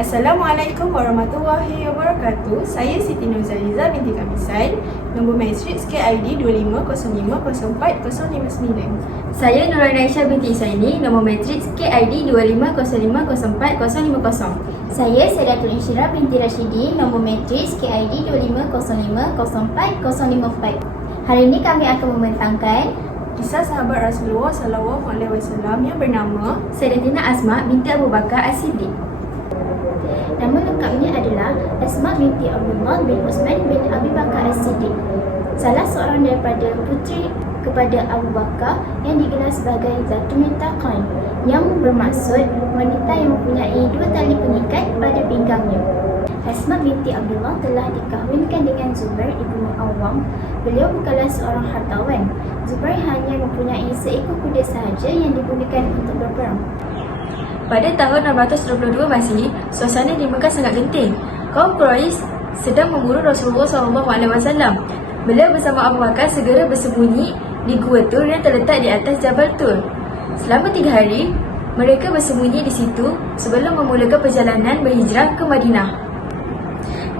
Assalamualaikum warahmatullahi wabarakatuh. Saya Siti Nurhaliza binti Kamisan, nombor matriks KID 2505040559. Saya Nurhaliza Aisyah binti Isaini, nombor matriks KID 25050450. Saya Saidatul Insyirah binti Rashidi, nombor matriks KID 2505045054. Hari ini kami akan membentangkan kisah sahabat Rasulullah SAW yang bernama Sayyidatina Asma binti Abu Bakar As-Siddiq. Nama lengkapnya adalah Asma binti Abdullah bin Utsman bin Abi Bakar As-Siddiq, salah seorang daripada puteri kepada Abu Bakar yang digelar sebagai Zatul Mintaqain, yang bermaksud wanita yang mempunyai dua tali pengikat pada pinggangnya. Asma binti Abdullah telah dikahwinkan dengan Zubair ibnu Awam. Beliau bukanlah seorang hartawan. Zubair hanya mempunyai seekor kuda sahaja yang digunakan untuk berperang. Pada tahun 622 Masihi, suasana di Mekah sangat genting. Kaum Quraisy sedang memburu Rasulullah SAW. Beliau bersama Abu Bakar segera bersembunyi di Gua Tur yang terletak di atas Jabal Tur. Selama 3 hari, mereka bersembunyi di situ sebelum memulakan perjalanan berhijrah ke Madinah.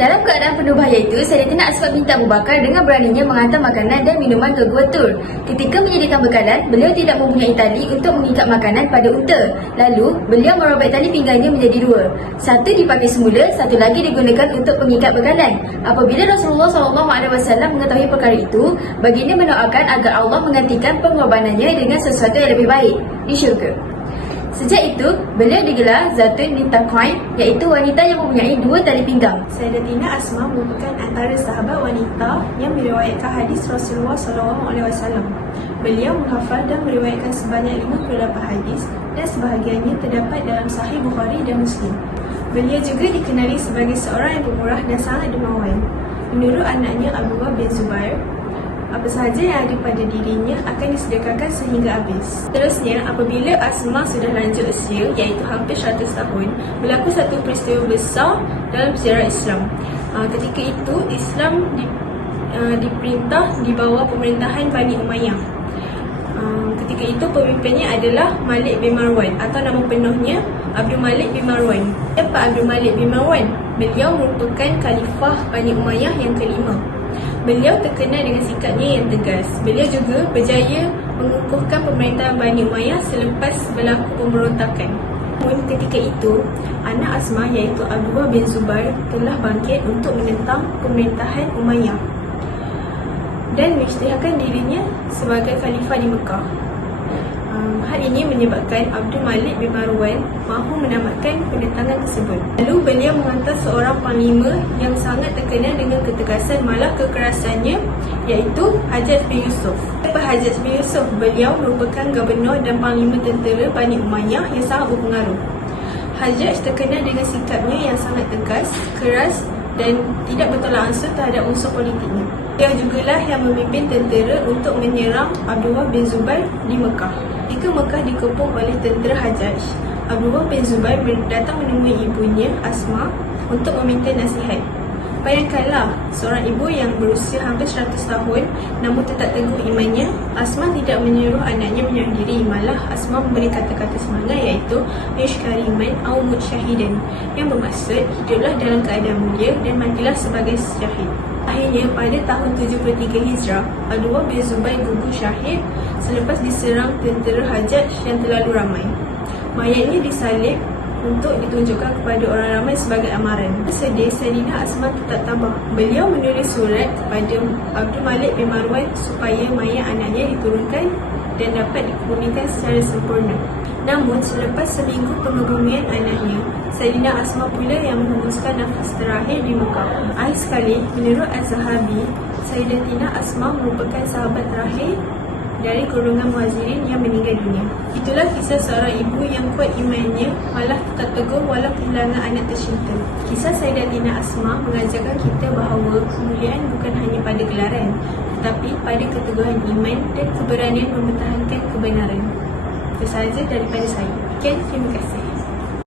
Dalam keadaan penuh bahaya itu, Sayyidatina Asma binti Abu Bakar dengan beraninya menghantar makanan dan minuman ke Gua Tur. Ketika menyediakan bekalan, beliau tidak mempunyai tali untuk mengikat makanan pada unta. Lalu, beliau merobek tali pinggangnya menjadi 2. Satu dipakai semula, satu lagi digunakan untuk mengikat bekalan. Apabila Rasulullah SAW mengetahui perkara itu, baginda mendoakan agar Allah menggantikan pengorbanannya dengan sesuatu yang lebih baik di syurga. Sejak itu, beliau digelar Zatul Mintaqain, iaitu wanita yang mempunyai 2 tali pinggang. Sayyidatina Asma merupakan antara sahabat wanita yang meriwayatkan hadis Rasulullah SAW. Beliau menghafal dan meriwayatkan sebanyak 58 hadis dan sebahagiannya terdapat dalam Sahih Bukhari dan Muslim. Beliau juga dikenali sebagai seorang yang pemurah dan sangat dermawan. Menurut anaknya Abdullah bin Zubair, apa sahaja yang ada pada dirinya akan disediakan sehingga habis. Terusnya, apabila Asma sudah lanjut usia, iaitu hampir 100 tahun, berlaku satu peristiwa besar dalam sejarah Islam. Ketika itu, Islam diperintah di bawah pemerintahan Bani Umayyah. Ketika itu, pemimpinnya adalah Malik bin Marwan, atau nama penuhnya Abdul Malik bin Marwan. Siapa Abdul Malik bin Marwan? Beliau merupakan Khalifah Bani Umayyah yang kelima. Beliau terkenal dengan sikapnya yang tegas. Beliau juga berjaya mengukuhkan pemerintahan Bani Umayyah selepas berlaku pemberontakan. Namun ketika itu, anak Asma iaitu Abdullah bin Zubair telah bangkit untuk menentang pemerintahan Umayyah dan mengisytiharkan dirinya sebagai khalifah di Mekah. Hal ini menyebabkan Abdul Malik bin Marwan mahu menamatkan penentangan tersebut. Lalu beliau menghantar seorang panglima yang sangat terkenal dengan ketegasan malah kekerasannya, iaitu Hajjaj bin Yusuf. Siapa Hajjaj bin Yusuf? Beliau merupakan gubernur dan panglima tentera Bani Umayyah yang sangat berpengaruh. Hajjaj terkenal dengan sikapnya yang sangat tegas, keras dan tidak bertolak ansur terhadap unsur politiknya. Dia jugalah yang memimpin tentera untuk menyerang Abdullah bin Zubair di Mekah. Ketika Mekah dikepung oleh tentera Hajjaj, Abdullah bin Zubair datang menemui ibunya Asma untuk meminta nasihat. Bayangkanlah, seorang ibu yang berusia hampir 100 tahun namun tetap teguh imannya. Asma tidak menyuruh anaknya menyerah diri, malah Asma memberi kata-kata semangat, iaitu Yushkariman au mut syahidan, yang bermaksud hiduplah dalam keadaan mulia dan matilah sebagai syahid. Akhirnya, pada tahun 73 Hijrah, Abdullah bin Zubair gugur syahid selepas diserang tentera Hajjaj yang terlalu ramai. Mayatnya disalib untuk ditunjukkan kepada orang ramai sebagai amaran. Sedih, Sayyidatina Asma tetap tabah. Beliau menulis surat kepada Abdul Malik bin Marwan supaya mayat anaknya diturunkan dan dapat dikebumikan secara sempurna. Namun, selepas seminggu pengebumian anaknya, Sayyidatina Asma pula yang menghembuskan nafas terakhir di Mekah. Akhir sekali, menurut Az-Zahabi, Sayyidatina Asma merupakan sahabat terakhir dari golongan Muhajirin yang meninggal dunia. Itulah kisah seorang ibu yang kuat imannya, malah tetap teguh walau kehilangan anak tercinta. Kisah Sayyidatina Asma mengajarkan kita bahawa kemuliaan bukan hanya pada gelaran, tetapi pada keteguhan iman dan keberanian mempertahankan kebenaran. Itu sahaja daripada saya. Terima kasih.